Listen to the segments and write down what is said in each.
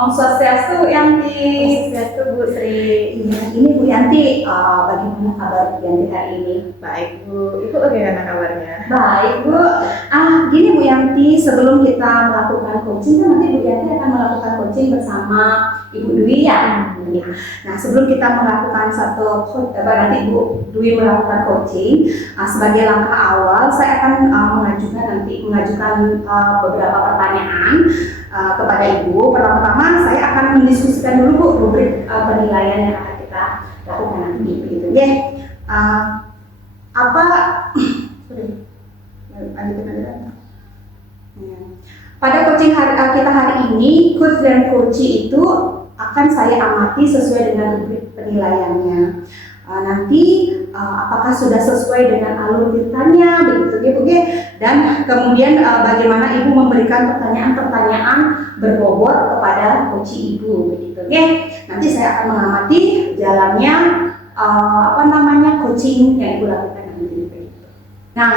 Om Swastiastu, Yanti. Swastiastu, Bu Sri. Iya, ini Bu Yanti. Bagaimana kabar Bu Yanti hari ini? Baik, Bu. Ibu bagaimana kabarnya? Baik, Bu. Gini Bu Yanti, sebelum kita melakukan coaching, kan nanti Bu Yanti akan melakukan coaching bersama Ibu Dwi ya. Nah, sebelum kita melakukan nanti Bu Dwi melakukan coaching, sebagai langkah awal, saya akan mengajukan beberapa pertanyaan kepada Ibu. Pertama-tama saya akan mendiskusikan dulu Bu rubrik penilaian yang akan kita lakukan nanti gitu. Pada coaching kita hari ini, coach dan coachee itu akan saya amati sesuai dengan rubrik penilaiannya. Nanti apakah sudah sesuai dengan alur ceritanya begitu ya, dan kemudian bagaimana Ibu memberikan pertanyaan-pertanyaan berbobot kepada coachee Ibu begitu ya. Nanti saya akan mengamati jalannya coaching yang Ibu lakukan nanti begitu. Nah,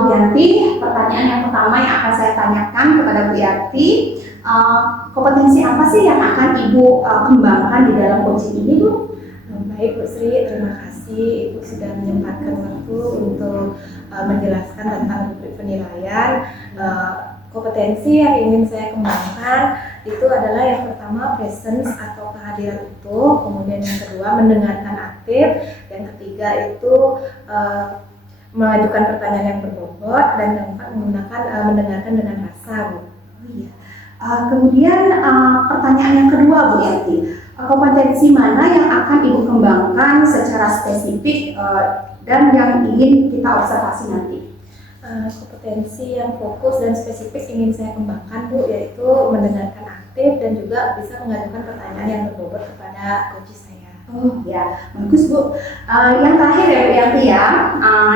Bu Yanti, pertanyaan yang pertama yang akan saya tanyakan kepada Bu Yanti, kompetensi apa sih yang akan Ibu kembangkan di dalam coaching ini, Bu? Baik, Bu Sri, terima kasih Ibu sudah menyempatkan waktu untuk menjelaskan tentang rubrik penilaian. Kompetensi yang ingin saya kembangkan itu adalah yang pertama presence atau kehadiran utuh, kemudian yang kedua mendengarkan aktif, yang ketiga itu mengajukan pertanyaan yang berbobot, dan yang keempat menggunakan mendengarkan dengan rasa, Bu. Kemudian pertanyaan yang kedua, Bu Yanti, kompetensi mana yang akan Ibu kembangkan secara spesifik dan yang ingin kita observasi nanti? Kompetensi yang fokus dan spesifik ingin saya kembangkan, Bu, yaitu mendengarkan aktif dan juga bisa mengajukan pertanyaan yang berbobot kepada coach saya. Oh ya, bagus Bu. Yang terakhir ya Bu Yanti ya,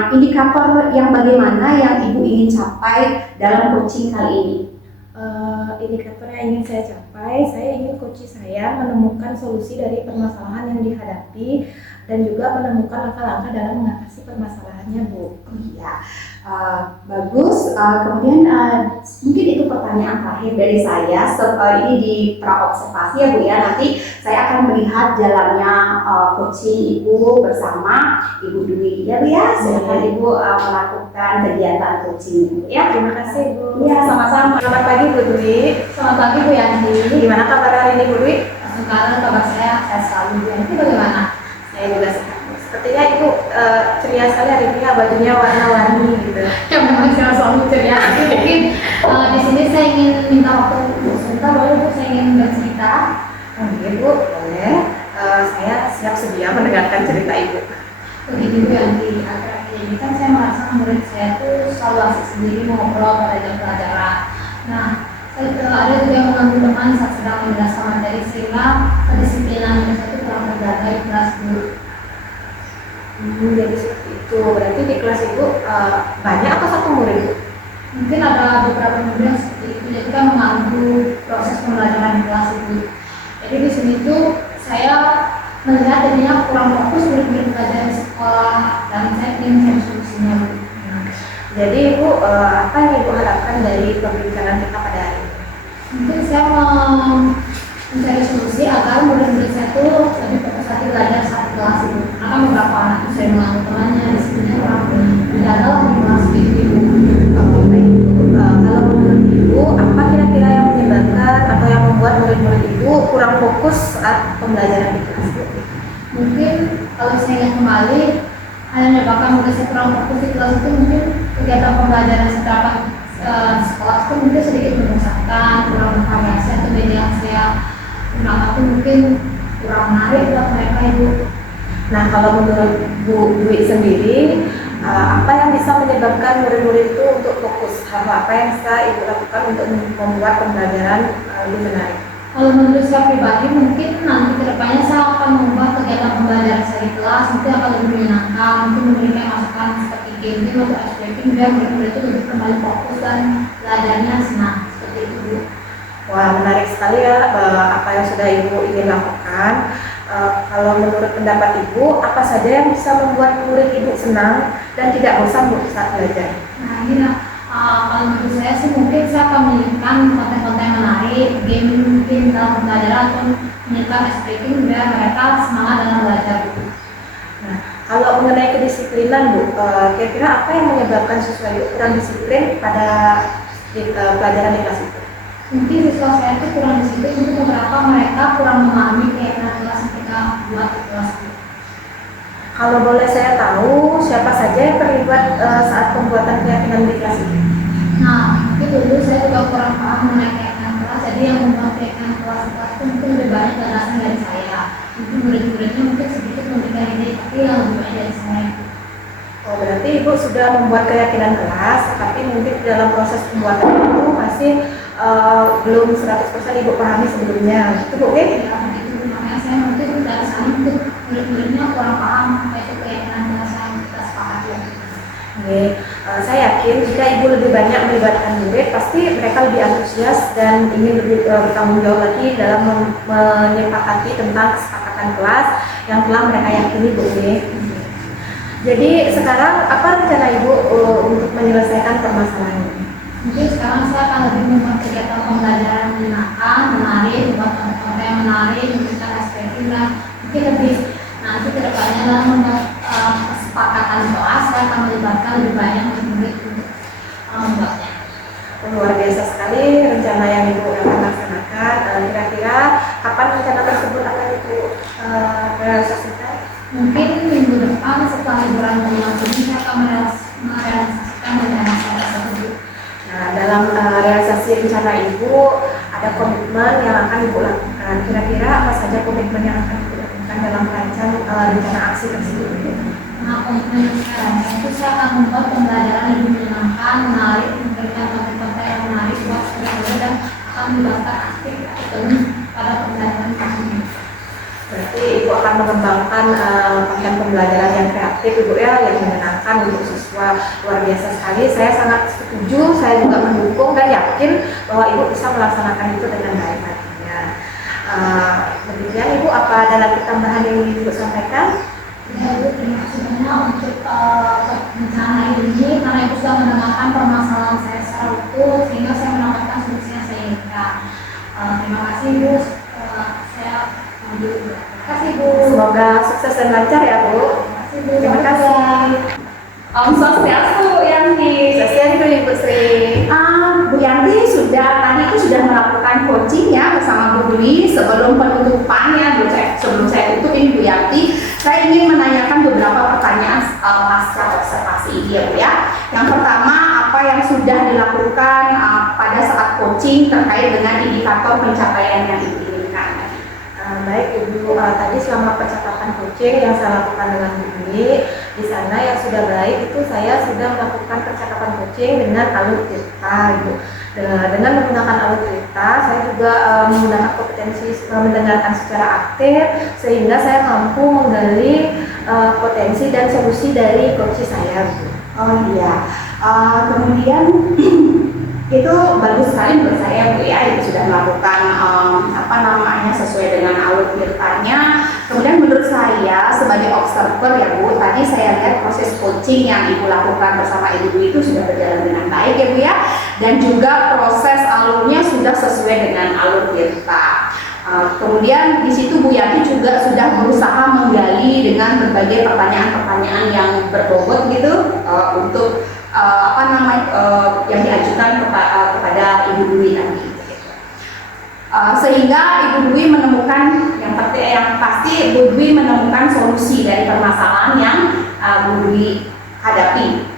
indikator yang bagaimana yang Ibu ingin capai dalam coaching kali ini? Indikator yang ingin saya capai, saya ingin coach saya menemukan solusi dari permasalahan yang dihadapi dan juga menemukan langkah-langkah dalam mengatasi permasalahannya, Bu. Oh iya, bagus. Kemudian mungkin itu pertanyaan terakhir dari saya. Ini di pra-observasi ya Bu ya. Nanti saya akan melihat jalannya coaching Ibu bersama Ibu Dwi ya Bu ya. Silakan Ibu melakukan kegiatan coaching ya. Terima kasih, Bu. Ya, sama-sama. Selamat pagi, Bu Dwi. Selamat pagi Bu Yanti. Gimana kabar hari ini, Bu Dwi? Sekarang kabar saya sehat selalu. Bu Yanti bagaimana? Saya juga sehat. Sepertinya Ibu ceria sekali hari ini, bajunya warna-warni gitu. Ya memang saya selalu ceria. Mungkin di sini saya ingin minta waktu sebentar, boleh Bu? Saya ingin bercerita. Oh iya, Bu, boleh. Saya siap sedia mendengarkan cerita Ibu. Begini Bu Yanti, akhir-akhir ini kan saya merasa murid saya tuh selalu asik sendiri ngobrol pada jam pelajaran. Nah, ada juga yang mengganggu teman saat sedang menjelaskan materi sehingga kedisiplinan murid saya itu kurang terjaga di kelas Bu. Jadi seperti itu. Berarti di kelas Ibu banyak atau satu murid, Bu? Mungkin ada beberapa murid yang seperti itu, jadi kan mengganggu proses pembelajaran di kelas Ibu. Jadi di sini tuh saya melihat jadinya kurang fokus murid-murid belajar di sekolah dan saya ingin cari solusinya. Jadi Ibu, apa yang Ibu harapkan dari pembicaraan kita pada hari ini? Mungkin saya mau mencari solusi agar murid-murid saya tuh lebih fokus lagi belajar saat kelas Ibu. Karena beberapa anak itu saya mengalami temannya di sini kurang berjalan di kelas Ibu. Kalau menurut Ibu, apa kira-kira yang menyebabkan atau yang membuat murid-murid Ibu kurang fokus saat pembelajaran di kelas? Mungkin kalau saya ingat kembali, hanya menyebabkan murid saya kurang fokus di kelas itu mungkin kegiatan pembelajaran setelah sekolah itu mungkin sedikit membosankan, kurang bervariasi atau media yang saya gunakan itu mungkin kurang menarik buat mereka Ibu. Nah, kalau menurut Bu Dwi sendiri, apa yang bisa menyebabkan murid-murid itu untuk fokus? Apa yang bisa Ibu lakukan untuk membuat pembelajaran lebih menarik? Kalau menurut saya pribadi, mungkin nanti kedepannya saya akan membuat kegiatan pembelajaran saya di kelas, mungkin akan lebih menyenangkan, mungkin memberikan masukan seperti game atau ice breaking biar murid-murid itu lebih kembali fokus dan belajarnya senang seperti itu Bu. Wah, menarik sekali ya apa yang sudah Ibu ingin lakukan. Kalau menurut pendapat Ibu, apa saja yang bisa membuat murid Ibu senang dan tidak bosan Bu saat belajar? Nah, ini Kalau menurut saya sih mungkin saya akan menyiapkan konten-konten yang menarik, game mungkin dalam pembelajaran atau menyiapkan speaking biar mereka semangat dalam belajar. Nah, kalau mengenai kedisiplinan Bu, kira-kira apa yang menyebabkan siswa itu kurang disiplin pada pelajaran di kelas itu? Mungkin siswa saya itu kurang disiplin untuk beberapa mereka kurang memahami kegiatan kelas mereka buat di kelas itu. Kalau boleh saya tahu, siapa saja yang terlibat saat pembuatan keyakinan di kelas ini? Nah, mungkin dulu saya juga kurang paham mengenai keyakinan kelas, jadi yang membuat keyakinan kelas itu mungkin lebih banyak penjelasan dari saya. Mungkin murid-muridnya mungkin sedikit memberikan ide, tapi yang lebih banyak dari saya. Oh, berarti Ibu sudah membuat keyakinan kelas, tapi mungkin dalam proses pembuatan itu masih belum 100% Ibu pahami sebelumnya. Itu Bu, oke? Ya, begitu. Makanya saya mungkin dari sana mungkin murid-muridnya kurang paham apa itu keyakinan kelas yang kita sepakati. Oke, saya yakin jika Ibu lebih banyak melibatkan murid, pasti mereka lebih antusias dan ingin lebih bertanggung jawab lagi dalam menyepakati tentang kesepakatan kelas yang telah mereka yakini Bu. Jadi sekarang apa rencana Ibu untuk menyelesaikan permasalahan ini? Mungkin sekarang saya akan lebih membuat kegiatan pembelajaran menyenangkan, menarik, membuat konten-konten yang menarik, memberikan aspek dan mungkin lebih nanti kedepannya dalam membuat kesepakatan kelas saya akan melibatkan lebih banyak murid untuk membuatnya. Luar biasa sekali rencana yang Ibu akan laksanakan. Kira-kira kapan rencana tersebut akan Ibu realisasikan? Mungkin minggu depan setelah liburan bulan ini saya akan merealisasikan rencana saya tersebut. Nah, dalam realisasi rencana Ibu ada komitmen yang akan Ibu lakukan. Kira-kira apa saja komitmen yang akan Ibu lakukan dalam merancang rencana aksi tersebut? Nah, komitmen yang saya rancang itu saya akan membuat pembelajaran lebih menyenangkan, menarik, memberikan konten-konten yang menarik buat murid dan akan melibatkan aktif pada pembelajaran kami. Berarti Ibu akan mengembangkan konten pembelajaran yang kreatif Ibu ya, yang menyenangkan untuk siswa. Luar biasa sekali, saya sangat setuju, saya juga mendukung dan yakin bahwa Ibu bisa melaksanakan itu dengan baik nantinya. Demikian Ibu, apa ada lagi tambahan yang ingin Ibu sampaikan? Ya, Ibu, terima kasih banyak untuk rencana ini karena Ibu sudah mendengarkan permasalahan saya secara utuh sehingga saya mendapatkan solusi yang saya inginkan. Terima kasih Ibu. Saya terima kasih Bu. Semoga sukses dan lancar ya Bu. Terima kasih. Om Swastiastu, Yanti. Sukses Ibu Sri. Bu Yanti tadi itu sudah melakukan coaching ya bersama Bu Dwi. Sebelum penutupannya, sebelum saya tutup ini Bu Yanti, saya ingin menanyakan beberapa pertanyaan pasca observasi ini ya Bu ya. Yang pertama, apa yang sudah dilakukan pada saat coaching terkait dengan indikator pencapaian yang diinginkan? Baik Ibu, tadi selama percakapan coaching yang saya lakukan dengan Bu Dwi, di sana yang sudah baik itu saya sudah melakukan percakapan coaching dengan alur cerita Ibu. Dengan menggunakan alur cerita, saya juga menggunakan kompetensi mendengarkan secara aktif sehingga saya mampu menggali potensi dan solusi dari coach saya Bu. Oh iya, kemudian itu bagus sekali menurut saya Bu ya, itu sudah melakukan sesuai dengan alur ceritanya. Kemudian menurut saya sebagai observer ya Bu, tadi saya lihat proses coaching yang Ibu lakukan bersama Ibu Dwi itu sudah berjalan dengan baik ya Bu ya, dan juga proses alurnya sudah sesuai dengan alur cerita. Kemudian di situ Bu Yanti juga sudah berusaha menggali dengan berbagai pertanyaan-pertanyaan yang berbobot gitu untuk yang diajukan kepada Ibu Dwi tadi. Sehingga Ibu Dwi menemukan yang pasti Ibu Dwi menemukan solusi dari permasalahan yang Bu Dwi hadapi.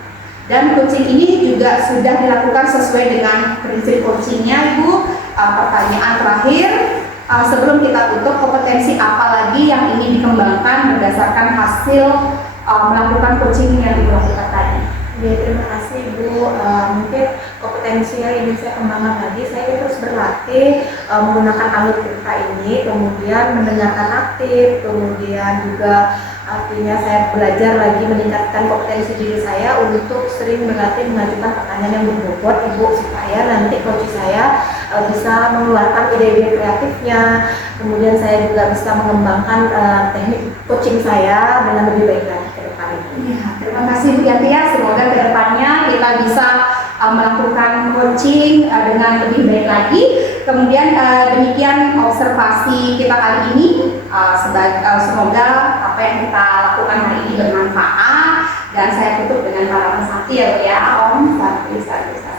Dan coaching ini juga sudah dilakukan sesuai dengan prinsip coachingnya Ibu. Pertanyaan terakhir sebelum kita tutup, kompetensi apa lagi yang ingin dikembangkan berdasarkan hasil melakukan coaching yang Ibu lakukan tadi? Ya, terima kasih Bu. Mungkin kompetensi yang ingin saya kembangkan lagi, saya ingin terus berlatih menggunakan alur cerita ini, kemudian mendengarkan aktif, kemudian juga artinya saya belajar lagi meningkatkan kompetensi diri saya untuk sering berlatih mengajukan pertanyaan yang berbobot Ibu, supaya nanti coach saya bisa mengeluarkan ide-ide kreatifnya. Kemudian saya juga bisa mengembangkan teknik coaching saya dengan lebih baik lagi ke depan ini. Ya, terima kasih Bu Yanti ya. Semoga kedepannya kita bisa melakukan coaching dengan lebih baik lagi. Kemudian demikian observasi kita kali ini. Semoga apa yang kita lakukan hari ini bermanfaat, dan saya tutup dengan para sakti ya Bu ya. Om Santi Santi.